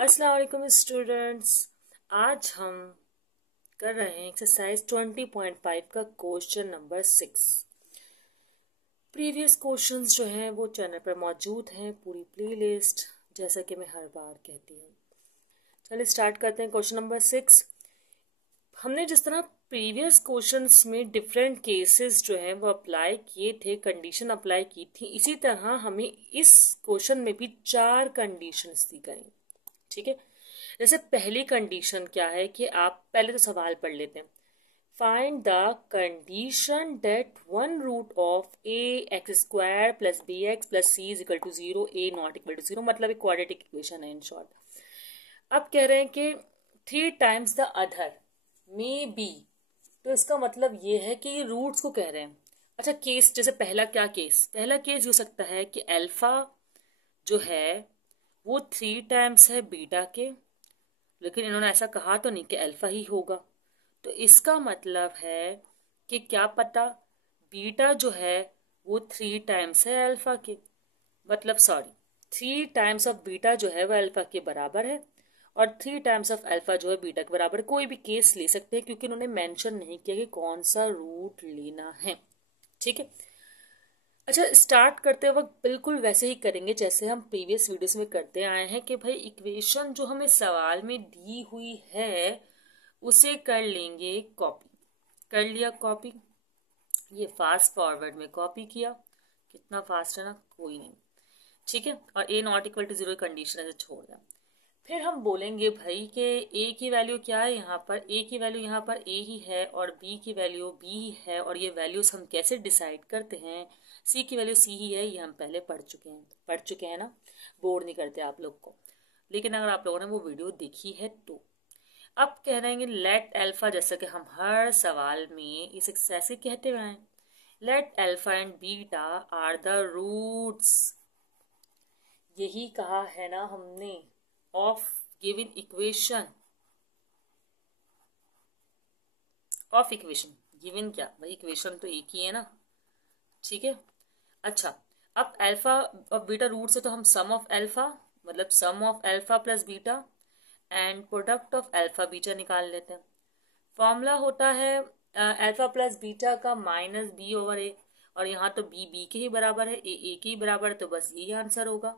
अस्सलाम वालेकुम स्टूडेंट्स। आज हम कर रहे हैं एक्सरसाइज 20.5 का क्वेश्चन नंबर 6। प्रीवियस क्वेश्चंस जो हैं वो चैनल पर मौजूद हैं, पूरी प्लेलिस्ट, जैसा कि मैं हर बार कहती हूँ। चलिए स्टार्ट करते हैं। क्वेश्चन नंबर 6, हमने जिस तरह प्रीवियस क्वेश्चंस में डिफरेंट केसेस जो हैं वो अप्लाई किए थे, कंडीशन अप्लाई की थी, इसी तरह हमें इस क्वेश्चन में भी 4 कंडीशंस दी गई। ठीक है। जैसे पहली कंडीशन क्या है कि आप पहले तो सवाल पढ़ लेते हैं। Find the condition that one root of a x square plus B x plus c is equal to 0, a not equal to 0, मतलब एक क्वाड्रेटिक इक्वेशन है इन शॉर्ट। अब कह रहे हैं कि 3 times the other may be, तो इसका मतलब ये है कि ये रूट्स को कह रहे हैं। अच्छा, केस जैसे पहला क्या केस, पहला केस हो सकता है कि अल्फा जो है वो 3 टाइम्स है बीटा के, लेकिन इन्होंने ऐसा कहा तो नहीं कि अल्फा ही होगा, तो इसका मतलब है कि क्या पता बीटा जो है वो 3 टाइम्स है अल्फा के, मतलब 3 टाइम्स ऑफ बीटा जो है वो अल्फा के बराबर है और 3 टाइम्स ऑफ अल्फा जो है बीटा के बराबर। कोई भी केस ले सकते हैं क्योंकि इन्होंने मेंशन नहीं किया कि कौन सा रूट लेना है। ठीक है। अच्छा, स्टार्ट करते वक्त बिल्कुल वैसे ही करेंगे जैसे हम प्रीवियस वीडियोस में करते आए हैं कि भाई इक्वेशन जो हमें सवाल में दी हुई है उसे कर लेंगे कॉपी। कर लिया कॉपी, ये फास्ट फॉरवर्ड में कॉपी किया, कितना फास्ट है ना, कोई नहीं। ठीक है। और ए नॉट इक्वल टू 0 कंडीशन ऐसे छोड़ दिया। फिर हम बोलेंगे भाई कि ए की वैल्यू क्या है, यहाँ पर ए की वैल्यू यहाँ पर ए ही है और बी की वैल्यू बी ही है, और ये वैल्यूज हम कैसे डिसाइड करते हैं, सी की वैल्यू सी ही है, ये हम पहले पढ़ चुके हैं ना, बोर नहीं करते आप लोग को। लेकिन अगर आप लोगों ने वो वीडियो देखी है तो अब कह रहे हैं लेट अल्फा, जैसा कि हम हर सवाल में इस ऐसे कहते हुए हैं, let alpha and beta are the roots, यही कहा है ना हमने, of given equation, of equation given, क्या भाई इक्वेशन तो एक ही है ना। ठीक है। अच्छा, अब अल्फा और बीटा रूट से तो हम सम ऑफ अल्फा, मतलब sum of alpha plus beta and product of alpha beta निकाल लेते हैं। फॉर्मूला होता है अल्फा प्लस बीटा का माइनस बी ओवर ए, और यहाँ तो बी बी के ही बराबर है, ए के ही बराबर है, तो बस यही आंसर होगा।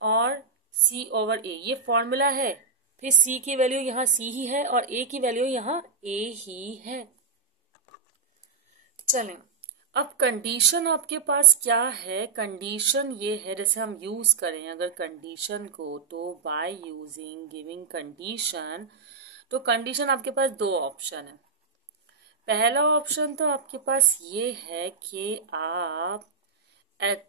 और सी ओवर ए ये फॉर्मूला है, फिर सी की वैल्यू यहाँ सी ही है और ए की वैल्यू यहाँ ए ही है। चलें, अब कंडीशन आपके पास क्या है, कंडीशन ये है, जैसे हम यूज करें अगर कंडीशन को, तो बाय यूजिंग गिविंग कंडीशन, तो कंडीशन आपके पास 2 ऑप्शन है। पहला ऑप्शन तो आपके पास ये है कि आप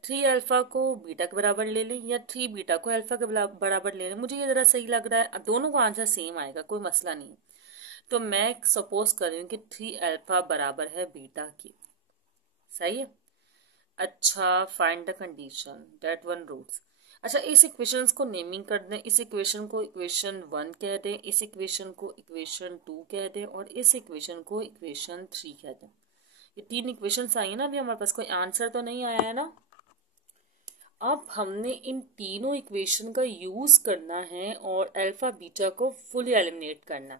3 अल्फा को बीटा के बराबर ले लें या 3 बीटा को अल्फा के बराबर ले लें। मुझे ये जरा सही लग रहा है, दोनों का आंसर सेम आएगा, कोई मसला नहीं। तो मैं सपोज कर रही हूँ कि 3 अल्फा बराबर है बीटा की। सही है। अच्छा, find the condition that one roots. अच्छा, इस इक्वेशन को नेमिंग कर दें, इस इक्वेशन को इक्वेशन 1 कह दें, इस इक्वेशन को इक्वेशन 2 कह दें और इस इक्वेशन को इक्वेशन 3 कह दें। ये 3 इक्वेशंस आई है ना, अभी हमारे पास कोई आंसर तो नहीं आया है ना। अब हमने इन तीनों इक्वेशन का यूज करना है और अल्फा बीटा को फुली एलिमिनेट करना।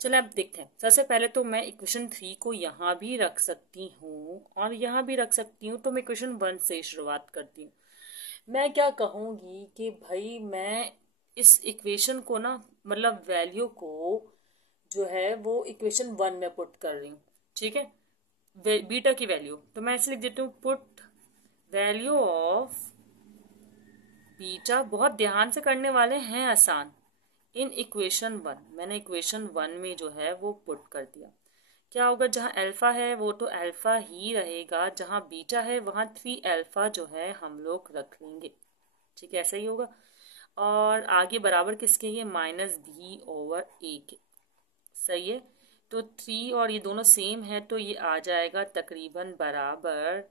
चलो अब देखते हैं। सबसे पहले तो मैं इक्वेशन 3 को यहाँ भी रख सकती हूँ और यहाँ भी रख सकती हूँ, तो मैं इक्वेशन 1 से शुरुआत करती हूँ। मैं क्या कहूँगी कि भाई मैं इस इक्वेशन को ना, मतलब वैल्यू को जो है वो इक्वेशन 1 में पुट कर रही हूँ। ठीक है। बीटा की वैल्यू तो मैं ऐसे लिख देती हूँ, पुट वैल्यू ऑफ बीटा, बहुत ध्यान से करने वाले हैं, आसान, इन इक्वेशन 1, मैंने इक्वेशन 1 में जो है वो पुट कर दिया। क्या होगा, जहाँ अल्फा है वो तो अल्फा ही रहेगा, जहाँ बीटा है वहाँ 3 अल्फा जो है हम लोग रख लेंगे। ठीक है, ऐसा ही होगा। और आगे बराबर किसके, ये माइनस बी ओवर ए के। सही है। तो 3 और ये दोनों सेम है तो ये आ जाएगा तकरीबन बराबर,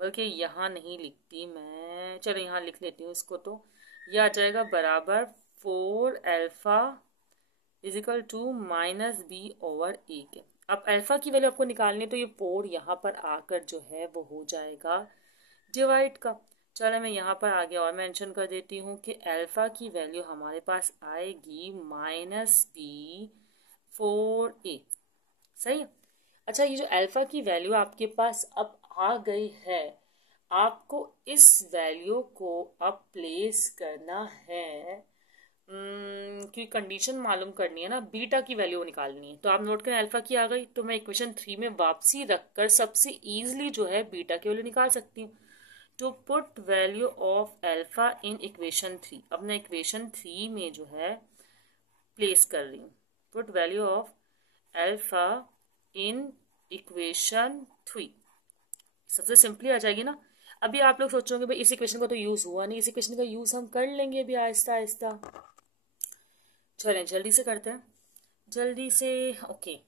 बल्कि यहाँ नहीं लिखती मैं, चलो यहाँ लिख लेती हूँ इसको, तो ये आ जाएगा बराबर 4 alpha is equal to minus B over A के। अब अल्फा की वैल्यू आपको निकालनी है तो ये 4 यहाँ पर आकर जो है वो हो जाएगा डिवाइड का, चलो मैं यहाँ पर आगे और मेंशन कर देती हूँ कि अल्फ़ा की वैल्यू हमारे पास आएगी -b/4a। सही है। अच्छा, ये जो अल्फ़ा की वैल्यू आपके पास अब आ गई है, आपको इस वैल्यू को अब प्लेस करना है, क्योंकि कंडीशन मालूम करनी है ना, बीटा की वैल्यू निकालनी है। तो आप नोट करें अल्फ़ा की आ गई, तो मैं इक्वेशन 3 में वापसी रखकर सबसे ईजिली जो है बीटा की वैल्यू निकाल सकती हूँ। To put value of alpha in equation 3, अब मैं इक्वेशन 3 में जो है प्लेस कर रही हूँ। Put value of alpha in equation 3, सबसे सिंपली आ जाएगी ना। अभी आप लोग सोचोगे भाई इस इक्वेशन का तो यूज हुआ नहीं, इस इक्वेशन का यूज हम कर लेंगे अभी आहिस्ता आहिस्ता। चलें जल्दी से करते हैं, जल्दी से। ओके,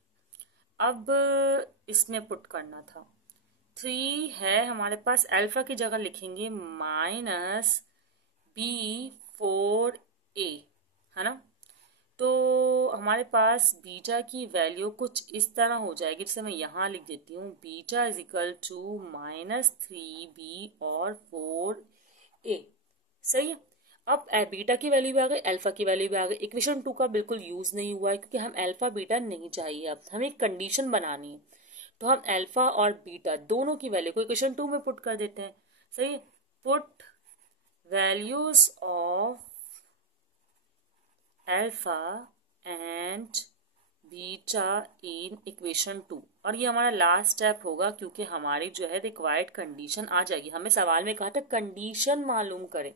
अब इसमें पुट करना था 3 है हमारे पास, अल्फा की जगह लिखेंगे -b/4a, है ना। तो हमारे पास बीटा की वैल्यू कुछ इस तरह हो जाएगी, जिसे मैं यहाँ लिख देती हूँ, beta is equal to -3b और 4a। सही है। अब बीटा की वैल्यू भी आ गई, अल्फा की वैल्यू भी आ गई। इक्वेशन 2 का बिल्कुल यूज नहीं हुआ है क्योंकि हम अल्फा बीटा नहीं चाहिए, अब हमें एक कंडीशन बनानी है। तो हम अल्फा और बीटा दोनों की वैल्यू को इक्वेशन 2 में पुट कर देते हैं। सही। Put values of alpha and beta in equation 2, और ये हमारा लास्ट स्टेप होगा क्योंकि हमारी जो है रिक्वायर्ड कंडीशन आ जाएगी। हमें सवाल में कहा था कंडीशन मालूम करें,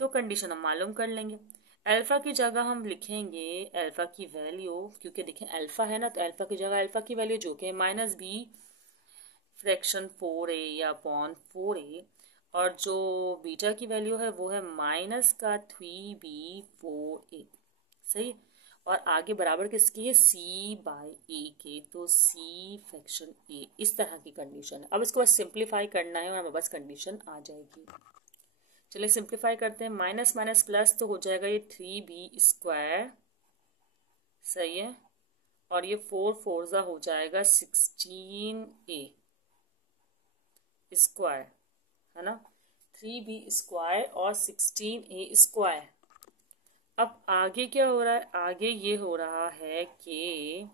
तो कंडीशन हम मालूम कर लेंगे। अल्फा की जगह हम लिखेंगे अल्फा की वैल्यू, क्योंकि देखें अल्फा है ना, तो अल्फा की जगह अल्फा की वैल्यू जो कि -b/4a या (4a), और जो बीटा की वैल्यू है वो है -3b/4a। सही। और आगे बराबर किसकी है, c/a के, तो c/a। इस तरह की कंडीशन है। अब इसको बस सिंप्लीफाई करना है और हमें बस कंडीशन आ जाएगी। चलिए सिंप्लीफाई करते हैं, माइनस माइनस प्लस तो हो जाएगा ये 3b²। सही है। और ये 4 4 हो जाएगा 16a², है ना। 3b² और 16a²। अब आगे क्या हो रहा है, आगे ये हो रहा है कि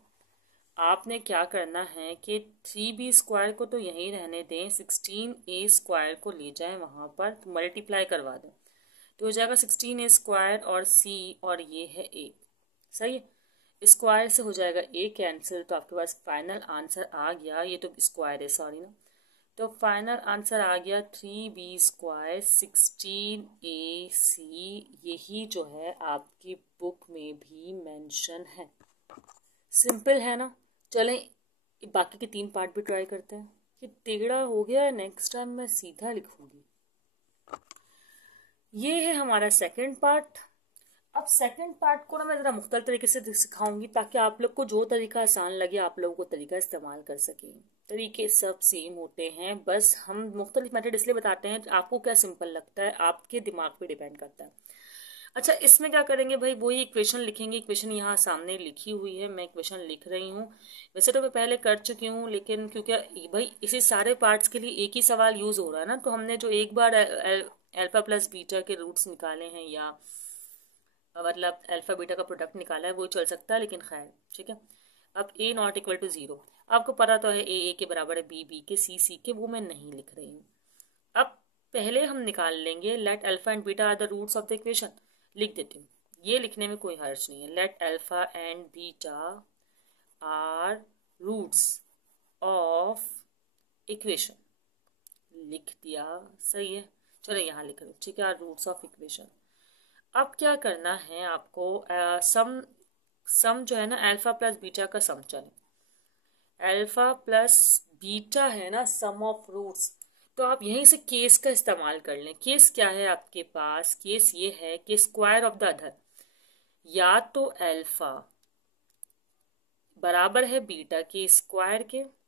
आपने क्या करना है कि 3b² को तो यहीं रहने दें, 16a² को ले जाएं वहां पर, तो मल्टीप्लाई करवा दें, तो हो जाएगा 16a² और c, और ये है a। सही है। स्क्वायर से हो जाएगा a कैंसिल, तो आपके पास फाइनल आंसर आ गया, ये तो स्क्वायर है सॉरी ना, तो फाइनल आंसर आ गया 3b² 16ac। यही जो है आपकी बुक में भी मेंशन है। सिंपल है ना। चलें बाकी के 3 पार्ट भी ट्राई करते हैं। ये टेढ़ा हो गया है, नेक्स्ट टाइम मैं सीधा लिखूंगी। ये है हमारा सेकंड पार्ट। अब सेकंड पार्ट को ना मैं ज़रा मुख्तलिफ तरीके से सिखाऊंगी ताकि आप लोग को जो तरीका आसान लगे आप लोगों को तरीका इस्तेमाल कर सकें। तरीके सब सेम होते हैं, बस हम मुख्तलिफ मेथड इसलिए बताते हैं आपको क्या सिंपल लगता है, आपके दिमाग पे डिपेंड करता है। अच्छा, इसमें क्या करेंगे भाई, वही इक्वेशन लिखेंगे। इक्वेशन यहाँ सामने लिखी हुई है, मैं इक्वेशन लिख रही हूँ। वैसे तो मैं पहले कर चुकी हूँ, लेकिन क्योंकि भाई इसी सारे पार्ट्स के लिए एक ही सवाल यूज हो रहा है ना, तो हमने जो एक बार अल्फा प्लस बीटा के रूट्स निकाले हैं, या मतलब अल्फा बीटा का प्रोडक्ट निकाला है, वो चल सकता है, लेकिन खैर ठीक है। अब a ≠ 0, आपको पता तो है a के बराबर है, b के, c के, वो मैं नहीं लिख रही हूँ। अब पहले हम निकाल लेंगे let alpha and beta are the roots of the equation, लिख देती हूँ, ये लिखने में कोई हर्ज नहीं है। Let alpha and beta are roots of equation, लिख दिया। सही है। चलो यहाँ लिख रहे, ठीक है, आर रूट्स ऑफ इक्वेशन। अब क्या करना है आपको, सम जो है ना अल्फा प्लस बीटा का सम, चले अल्फा प्लस बीटा है ना सम ऑफ रूट्स, तो आप यहीं से केस का इस्तेमाल कर लें। केस क्या है आपके पास, केस ये है कि स्क्वायर ऑफ द अदर, या तो अल्फा बराबर है बीटा के स्क्वायर के,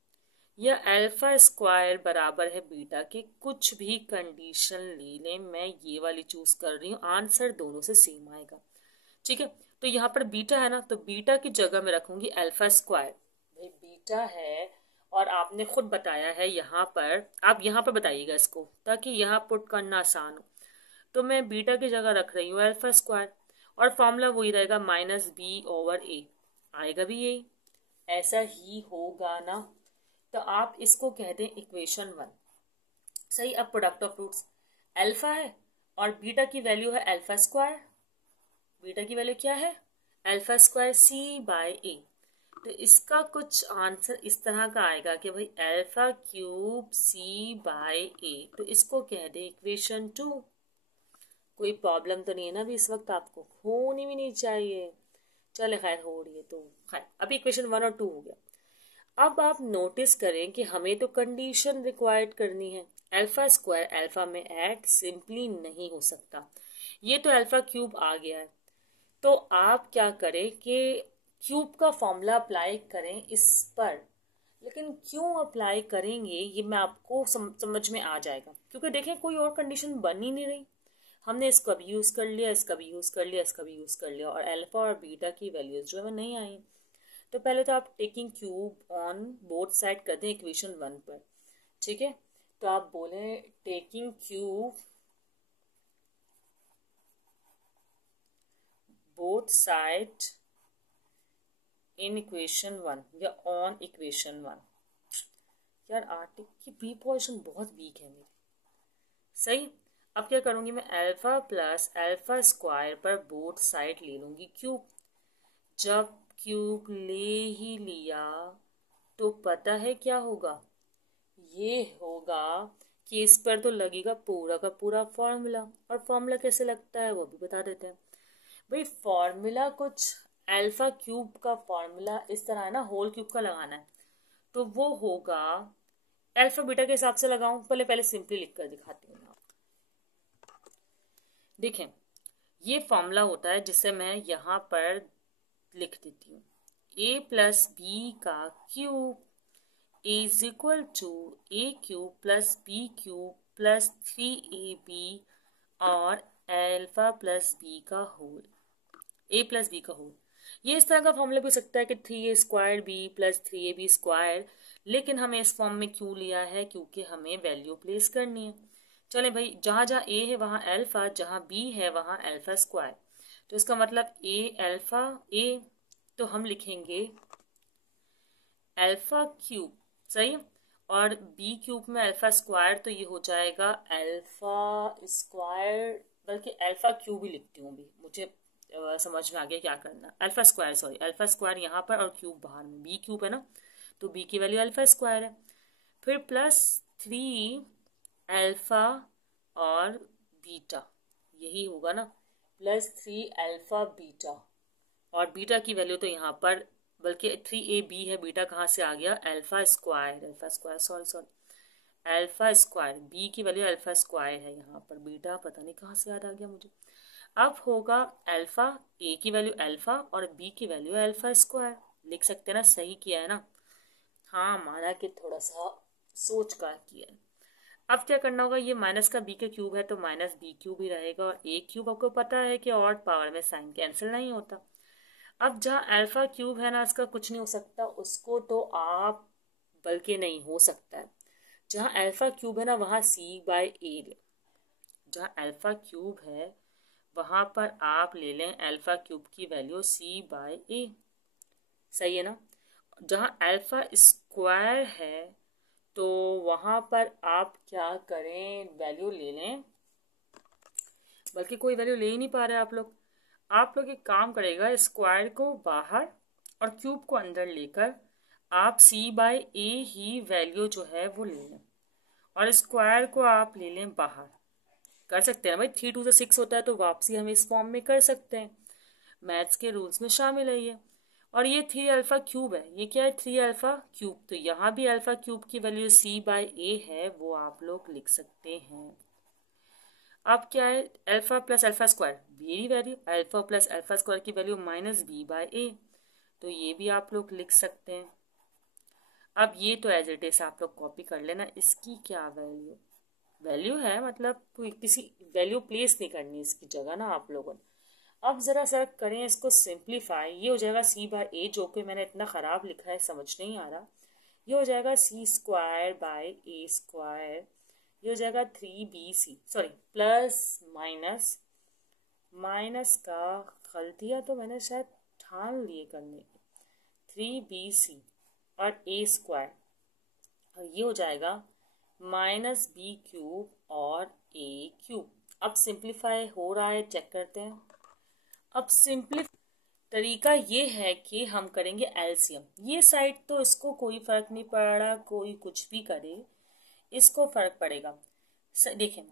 या अल्फा स्क्वायर बराबर है बीटा के, कुछ भी कंडीशन ले लें, मैं ये वाली चूज कर रही हूँ, आंसर दोनों से सेम आएगा। ठीक है। तो यहाँ पर बीटा है ना, तो बीटा की जगह में रखूंगी अल्फा स्क्वायर। भाई बीटा है और आपने खुद बताया है यहाँ पर, आप यहाँ पर बताइएगा इसको ताकि यहाँ पुट करना आसान हो। तो मैं बीटा की जगह रख रही हूँ अल्फा स्क्वायर, और फॉर्मूला वही रहेगा -b/a, आएगा भी यही, ऐसा ही होगा ना। तो आप इसको कहते हैं इक्वेशन 1। सही। अब प्रोडक्ट ऑफ रूट्स, अल्फा है और बीटा की वैल्यू है अल्फा स्क्वायर। बीटा की वैल्यू क्या है? Alpha square c/a। तो इसका कुछ आंसर इस तरह का आएगा कि भाई अल्फा क्यूब c/a, तो इसको कह दे इक्वेशन 2। कोई प्रॉब्लम तो नहीं है ना अभी इस वक्त, आपको होनी भी नहीं चाहिए। चले खैर, हो रही है तो खैर, अभी इक्वेशन 1 और 2 हो गया। अब आप नोटिस करें कि हमें तो कंडीशन रिक्वायर्ड करनी है। अल्फा स्क्वायर अल्फा में ऐड सिंपली नहीं हो सकता, ये तो अल्फा क्यूब आ गया है। तो आप क्या करें कि क्यूब का फॉर्मूला अप्लाई करें इस पर, लेकिन क्यों अप्लाई करेंगे ये मैं आपको समझ में आ जाएगा, क्योंकि देखें कोई और कंडीशन बन ही नहीं रही। हमने इसका भी यूज़ कर लिया, इसका भी यूज़ कर लिया, इसका भी यूज़ कर लिया, और अल्फा और बीटा की वैल्यूज जो है वो नहीं आई। तो पहले तो आप taking cube on both side कर दें इक्वेशन 1 पर, ठीक है। तो आप बोले taking cube both side in equation 1 या ऑन इक्वेशन 1। यार आर्टिक की बी पोजीशन बहुत वीक है मेरी। सही। अब क्या करूंगी मैं, अल्फा प्लस अल्फा स्क्वायर पर बोथ साइड ले लूंगी क्यूब। जब क्यूब ले ही लिया तो पता है क्या होगा, ये होगा कि इस पर तो लगेगा पूरा का पूरा फॉर्मूला। और फॉर्मूला कैसे लगता है वो भी बता देते हैं। भाई फॉर्मूला कुछ अल्फा क्यूब का फॉर्मूला इस तरह है ना, होल क्यूब का लगाना है, तो वो होगा अल्फा बीटा के हिसाब से लगाऊं। पहले सिंपली लिख कर दिखाती हूँ। देखें ये फॉर्मूला होता है जिसे मैं यहाँ पर लिख देती हूँ, a प्लस बी का cube is equal to a cube plus b cube plus 3ab और अल्फा प्लस बी का होल, a प्लस बी का होल। ये इस तरह का फॉर्मूला भी सकता है कि 3a square B plus 3ab square, लेकिन हमें इस फॉर्म में क्यों लिया है, क्योंकि हमें वैल्यू प्लेस करनी है। चले भाई, जहां जहां a है वहां अल्फा, जहां b है वहां अल्फा स्क्वायर, तो इसका मतलब a अल्फा a, तो हम लिखेंगे अल्फा क्यूब। सही। और b क्यूब में अल्फा स्क्वायर, तो ये हो जाएगा अल्फा स्क्वायर, बल्कि अल्फा क्यूब ही लिखती हूँ भी, मुझे समझ में आ गया क्या करना। Alpha square, sorry alpha square यहाँ पर और क्यूब बाहर में, b क्यूब है ना, तो b की वैल्यू अल्फा स्क्वायर है। फिर प्लस 3 अल्फा और बीटा, यही होगा ना, प्लस 3 अल्फा बीटा, और बीटा की वैल्यू तो यहाँ पर, बल्कि 3ab है, बीटा कहाँ से आ गया, alpha square sorry alpha square, b की वैल्यू अल्फा स्क्वायर है यहाँ पर, बीटा पता नहीं कहाँ से याद आ गया मुझे। अब होगा अल्फा, ए की वैल्यू अल्फा और बी की वैल्यू अल्फा स्क्वायर, लिख सकते हैं ना, सही किया है ना। हाँ माना कि थोड़ा सा सोच कर किया है। अब क्या करना होगा, ये माइनस का बी के क्यूब है तो माइनस बी क्यूब ही रहेगा, और ए क्यूब आपको पता है कि ऑड पावर में साइन कैंसिल नहीं होता। अब जहाँ अल्फा क्यूब है ना, इसका कुछ नहीं हो सकता, उसको तो आप, बल्कि नहीं हो सकता है, जहाँ अल्फा क्यूब है ना वहाँ c/a ले, जहाँ अल्फा क्यूब है वहाँ पर आप ले लें अल्फा क्यूब की वैल्यू c/a। सही है ना। जहाँ अल्फा स्क्वायर है तो वहां पर आप क्या करें, वैल्यू ले लें, बल्कि कोई वैल्यू ले ही नहीं पा रहे आप लोग एक काम करेगा, स्क्वायर को बाहर और क्यूब को अंदर लेकर आप c/a ही वैल्यू जो है वो ले लें, और स्क्वायर को आप ले लें बाहर। कर सकते हैं भाई, 3 2 से 6 होता है तो वापसी हम इस फॉर्म में कर सकते हैं, मैथ्स के रूल्स में शामिल है ये। और ये 3 अल्फा क्यूब है, ये क्या है 3 अल्फा क्यूब, तो यहाँ भी अल्फा क्यूब की वैल्यू c/a है, वो आप लोग लिख सकते हैं। अब क्या है, अल्फा प्लस अल्फा स्क्वायर, मेरी value alpha plus alpha square की वैल्यू -b/a, तो ये भी आप लोग लिख सकते हैं। अब ये तो एज इट इज आप लोग कॉपी कर लेना, इसकी क्या वैल्यू है, मतलब कोई किसी वैल्यू प्लेस नहीं करनी इसकी जगह ना आप लोगों ने। अब ज़रा सा करें इसको सिंप्लीफाई, ये हो जाएगा c/a, जो कि मैंने इतना ख़राब लिखा है समझ नहीं आ रहा, ये हो जाएगा सी स्क्वायर बाय ए स्क्वायर, ये हो जाएगा 3bc, sorry plus minus, minus का गलतियाँ तो मैंने शायद ठान लिए करने, 3bc और ए स्क्वायर, और ये हो जाएगा माइनस बी क्यूब और ए क्यूब। अब सिंप्लीफाई हो रहा है, चेक करते हैं। अब तरीका ये है कि हम करेंगे एलसीएम। ये साइड तो इसको कोई फर्क नहीं पड़ रहा, कोई कुछ भी करे इसको फर्क पड़ेगा। देखें,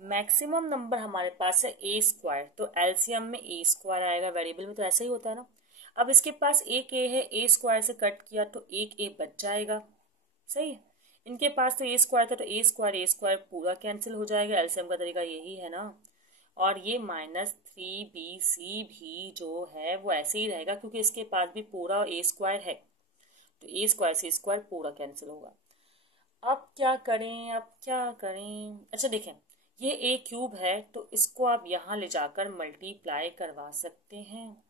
मैक्सिमम नंबर हमारे पास है ए स्क्वायर, तो एलसीएम में ए स्क्वायर आएगा, वेरिएबल में तो ऐसा ही होता है ना। अब इसके पास एक ए है, ए स्क्वायर से कट किया तो एक ए बच जाएगा, सही है। इनके पास तो ए स्क्वायर था, तो ए स्क्वायर पूरा कैंसिल हो जाएगा, एलसीएम का तरीका यही है ना। और ये माइनस 3bc भी जो है वो ऐसे ही रहेगा, क्योंकि इसके पास भी पूरा ए स्क्वायर है, तो ए स्क्वायर से स्क्वायर पूरा कैंसिल होगा। अब क्या करें, अच्छा देखें, ये ए क्यूब है तो इसको आप यहाँ ले जाकर मल्टीप्लाई करवा सकते हैं।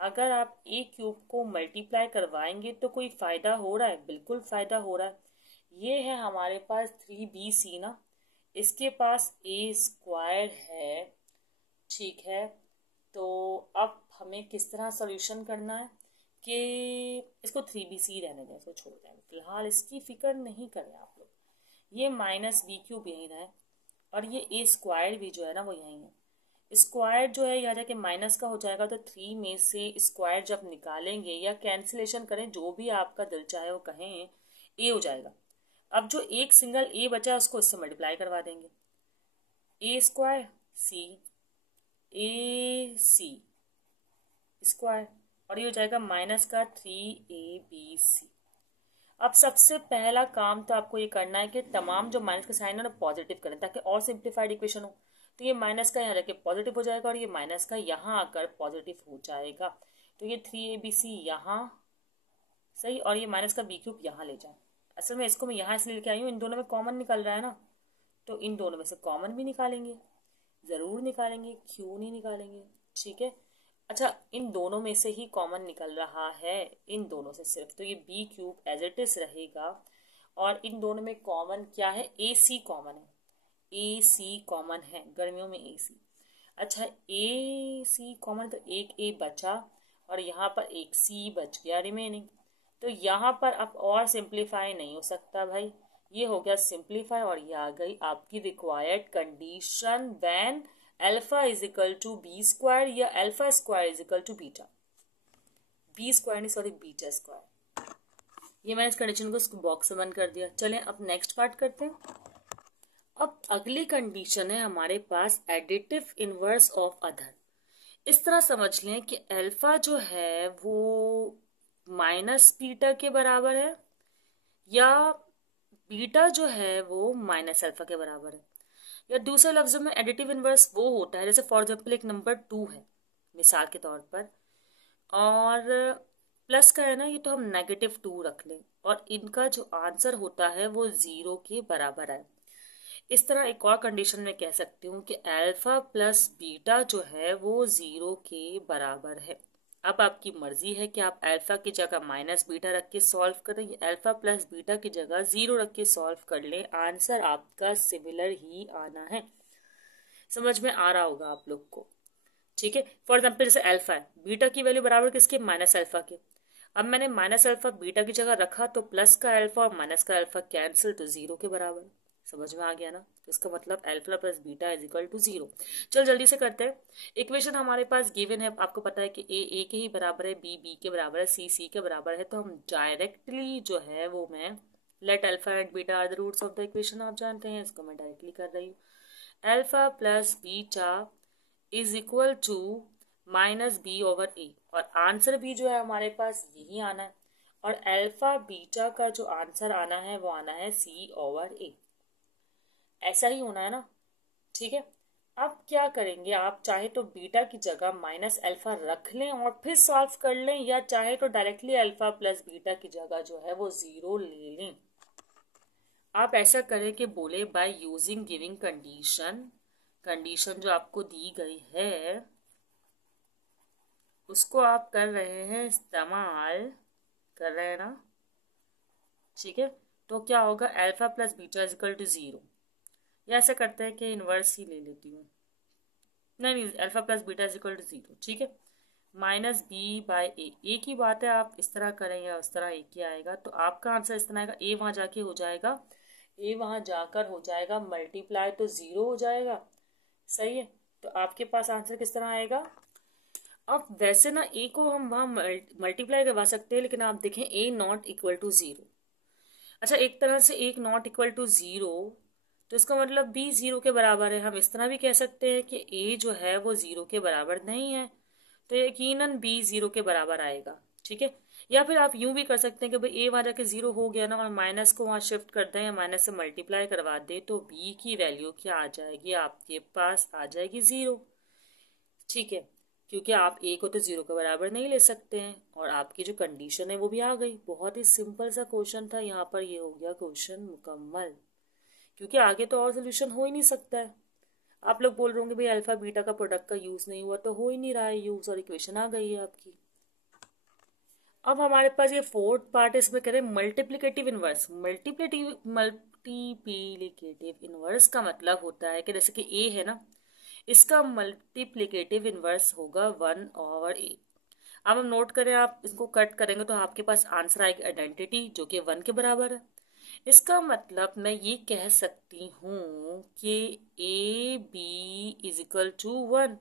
अगर आप ए क्यूब को मल्टीप्लाई करवाएंगे तो कोई फ़ायदा हो रहा है? बिल्कुल फ़ायदा हो रहा है। ये है हमारे पास 3bc ना, इसके पास ए स्क्वायर है, ठीक है। तो अब हमें किस तरह सॉल्यूशन करना है कि इसको 3bc रहने दें, इसको छोड़ दें, फिलहाल इसकी फिक्र नहीं करें आप लोग। ये माइनस बी क्यूब यहीं रहे, और ये ए स्क्वायर भी जो है ना वो यहीं है। स्क्वायर जो है यहाँ जाके माइनस का हो जाएगा, तो 3 में से स्क्वायर जब निकालेंगे या कैंसिलेशन करें, जो भी आपका दिल चाहे वो कहें, ए हो जाएगा। अब जो एक सिंगल ए बचा है उसको इससे मल्टीप्लाई करवा देंगे, ए स्क्वायर सी, ए सी स्क्वायर, और ये हो जाएगा माइनस का 3abc। अब सबसे पहला काम तो आपको ये करना है कि तमाम जो माइनस का साइन है ना पॉजिटिव करें, ताकि और सिंप्लीफाइड इक्वेशन हो। तो ये माइनस का यहाँ रखे पॉजिटिव हो जाएगा, और ये माइनस का यहाँ आकर पॉजिटिव हो जाएगा। तो ये 3abc यहाँ, सही, और ये माइनस का बी क्यूब यहाँ ले जाए। असल में इसको मैं यहाँ इसलिए लेके आई हूँ, इन दोनों में कॉमन निकल रहा है ना, तो इन दोनों में से कॉमन भी निकालेंगे, ज़रूर निकालेंगे, क्यों नहीं निकालेंगे, ठीक है। अच्छा, इन दोनों में से ही कॉमन निकल रहा है, इन दोनों से सिर्फ, तो ये b cube as it is रहेगा। और इन दोनों में कॉमन क्या है? ए सी कॉमन है, ए सी कॉमन है, गर्मियों में ए सी। अच्छा, ए सी कॉमन, तो एक ए बचा और यहाँ पर एक सी बच गया रिमेनिंग। तो यहाँ पर अब और सिंप्लीफाई नहीं हो सकता भाई, ये हो गया सिंप्लीफाई, और ये आ गई आपकी required condition when alpha is equal to B square या alpha square is equal to beta, B square नहीं सॉरी बीटा स्क्वायर। ये मैंने इस कंडीशन को इसको बॉक्स में बंद कर दिया। चलें अब नेक्स्ट पार्ट करते हैं। अब अगली कंडीशन है हमारे पास एडिटिव इनवर्स ऑफ अदर। इस तरह समझ लें कि अल्फा जो है वो माइनस बीटा के बराबर है, या बीटा जो है वो माइनस अल्फा के बराबर है। या दूसरे लफ्जों में एडिटिव इनवर्स वो होता है, जैसे फॉर एग्जाम्पल एक नंबर 2 है मिसाल के तौर पर, और प्लस का है ना, ये तो हम -2 रख लें, और इनका जो आंसर होता है वो 0 के बराबर है। इस तरह एक और कंडीशन में कह सकती हूँ कि अल्फा प्लस बीटा जो है वो 0 के बराबर है। अब आपकी मर्जी है कि आप अल्फा की जगह माइनस बीटा रख के सॉल्व करें, या अल्फा प्लस बीटा की जगह 0 रख के सॉल्व कर लें, आंसर आपका सिमिलर ही आना है। समझ में आ रहा होगा आप लोग को, ठीक है। फॉर एग्जाम्पल जैसे अल्फा है, बीटा की वैल्यू बराबर किसके? माइनस अल्फा के। अब मैंने माइनस अल्फा बीटा की जगह रखा, तो प्लस का अल्फा और माइनस का अल्फा कैंसिल, तो 0 के बराबर। समझ में आ गया ना? तो इसका मतलब alpha plus beta is equal to 0। चल जल्दी से करते हैं। इक्वेशन हमारे पास गिवन है, आपको पता है कि ए के ही बराबर है, बी के बराबर है, सी के बराबर है। तो हम डायरेक्टली जो है वो मैं let alpha and beta are the roots of the equation, आप जानते हैं, इसको मैं डायरेक्टली कर रही हूँ। Alpha plus beta is equal to minus B over A, और आंसर भी जो है हमारे पास यही आना है, और अल्फा बीटा का जो आंसर आना है वो आना है सी ओवर ए। ऐसा ही होना है ना, ठीक है। अब क्या करेंगे, आप चाहे तो बीटा की जगह माइनस अल्फा रख लें और फिर सॉल्व कर लें, या चाहे तो डायरेक्टली अल्फा प्लस बीटा की जगह जो है वो 0 ले लें। आप ऐसा करें कि बोले by using giving condition, condition जो आपको दी गई है उसको आप कर रहे हैं इस्तेमाल, कर रहे हैं ना, ठीक है, तो क्या होगा, alpha plus beta is equal to 0, या ऐसा करते हैं कि इनवर्स ही ले लेती हूँ, नहीं alpha plus beta is equal to 0, ठीक है, माइनस बी बाय ए, एक ही बात है, आप इस तरह करें या उस तरह एक ही आएगा, तो आपका आंसर इस तरह आएगा, ए वहाँ जाके हो जाएगा, ए वहाँ जाकर हो जाएगा मल्टीप्लाई, तो 0 हो जाएगा, सही है, तो आपके पास आंसर किस तरह आएगा। अब वैसे ना ए को हम वहाँ मल्टीप्लाई करवा सकते हैं, लेकिन आप देखें ए नॉट इक्वल टू 0, अच्छा एक तरह से एक नॉट इक्वल टू 0, तो इसका मतलब बी 0 के बराबर है, हम इस तरह भी कह सकते हैं कि ए जो है वो 0 के बराबर नहीं है, तो यकीनन बी 0 के बराबर आएगा, ठीक है, या फिर आप यूं भी कर सकते हैं कि भाई ए वहां जाके 0 हो गया ना, और माइनस को वहां शिफ्ट कर दें या माइनस से मल्टीप्लाई करवा दें, तो बी की वैल्यू क्या आ जाएगी, आपके पास आ जाएगी 0, ठीक है, क्योंकि आप ए को तो 0 के बराबर नहीं ले सकते हैं, और आपकी जो कंडीशन है वो भी आ गई। बहुत ही सिंपल सा क्वेश्चन था, यहाँ पर ये हो गया क्वेश्चन मुकम्मल, क्योंकि आगे तो और सोल्यूशन हो ही नहीं सकता है। आप लोग बोल रहे होंगे भाई अल्फा बीटा का प्रोडक्ट का यूज नहीं हुआ, तो हो ही नहीं रहा है यूज, और इक्वेशन आ गई है आपकी। अब हमारे पास ये फोर्थ पार्ट है, इसमें कह रहे हैं मल्टीप्लिकेटिव इनवर्स। मल्टीप्लिकेटिव इनवर्स का मतलब होता है कि जैसे कि ए है ना, इसका मल्टीप्लिकेटिव इनवर्स होगा 1/a। अब हम नोट करें, आप इसको कट करेंगे तो आपके पास आंसर आएगी आइडेंटिटी, जो कि 1 के बराबर है। इसका मतलब मैं ये कह सकती हूँ कि a b is equal to 1,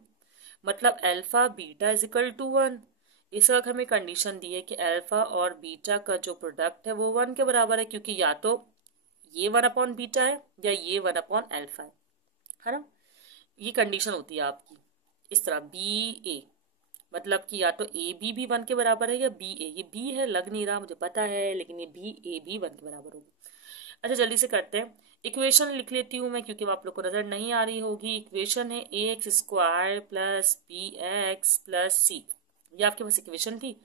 मतलब alpha beta is equal to 1। इस वक्त हमें कंडीशन दी है कि अल्फा और बीटा का जो प्रोडक्ट है वो 1 के बराबर है, क्योंकि या तो ये 1 अपॉन बीटा है या ये 1 अपॉन अल्फा है ना, ये कंडीशन होती है आपकी। इस तरह बी ए, मतलब कि या तो ए बी 1 के बराबर है या बी ए, ये बी है लग नहीं रहा मुझे पता है, लेकिन ये बी ए बी 1 के बराबर होगा। अच्छा जल्दी से करते हैं, इक्वेशन लिख लेती हूँ मैं, क्योंकि आप लोग को नजर नहीं आ रही होगी। इक्वेशन है A x square plus B x plus C, ये आपके पास इक्वेशन थी,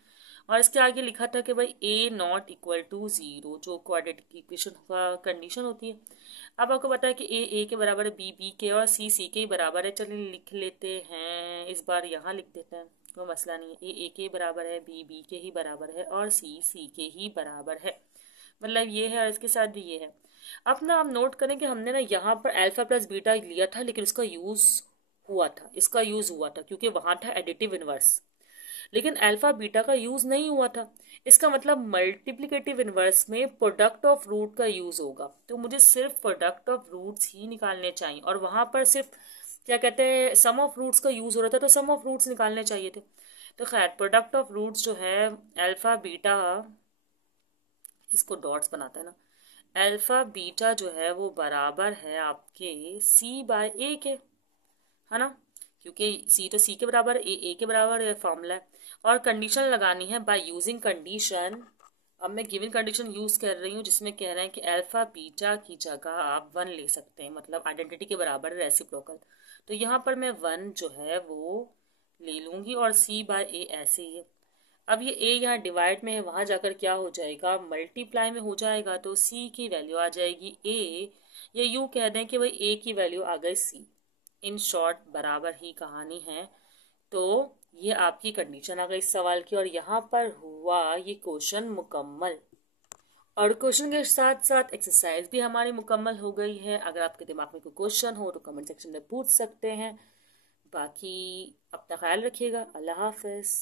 और इसके आगे लिखा था कि भाई ए नॉट इक्वल टू 0, जो क्वाड्रेटिक इक्वेशन का कंडीशन होती है। अब आपको पता है कि ए के बराबर है बी बी के और सी के ही बराबर है, चलिए लिख लेते हैं, इस बार यहाँ लिख देते हैं, कोई मसला नहीं है, ए के बराबर है बी के ही बराबर है और सी के ही बराबर है, मतलब ये है और इसके साथ भी ये है। अब ना आप नोट करें कि हमने ना यहाँ पर अल्फा प्लस बीटा लिया था, लेकिन इसका यूज हुआ था क्योंकि वहां था एडिटिव इनवर्स, लेकिन अल्फा बीटा का यूज नहीं हुआ था। इसका मतलब मल्टीप्लिकेटिव इनवर्स में प्रोडक्ट ऑफ रूट का यूज होगा, तो मुझे सिर्फ प्रोडक्ट ऑफ रूट्स ही निकालने चाहिए, और वहां पर सिर्फ क्या कहते हैं सम ऑफ रूट्स का यूज हो रहा था, तो सम ऑफ रूट्स निकालने चाहिए थे। तो खैर प्रोडक्ट ऑफ रूट्स जो है अल्फा बीटा, इसको डॉट्स बनाता है ना, अल्फा बीटा जो है वो बराबर है आपके सी बाय ए के, है ना, क्योंकि सी तो सी के बराबर है, ए के बराबर है, फॉर्मूला है। और कंडीशन लगानी है बाय यूजिंग कंडीशन। अब मैं गिवन कंडीशन यूज कर रही हूँ, जिसमें कह रहे हैं कि अल्फा बीटा की जगह आप 1 ले सकते हैं, मतलब आइडेंटिटी के बराबर है, रेसिप्रोकल। तो यहाँ पर मैं 1 जो है वो ले लूंगी, और सी बाय ए ऐसे ही है। अब ये ए यहाँ डिवाइड में है, वहां जाकर क्या हो जाएगा, मल्टीप्लाई में हो जाएगा, तो सी की वैल्यू आ जाएगी ए, या यूं कह दें कि भाई ए की वैल्यू आ गई सी। इन शॉर्ट बराबर ही कहानी है। तो ये आपकी कंडीशन आ गई इस सवाल की, और यहाँ पर हुआ ये क्वेश्चन मुकम्मल, और क्वेश्चन के साथ साथ एक्सरसाइज भी हमारी मुकम्मल हो गई है। अगर आपके दिमाग में कोई क्वेश्चन हो तो कमेंट सेक्शन में पूछ सकते हैं। बाकी अपना ख्याल रखिएगा, अल्लाह हाफिज।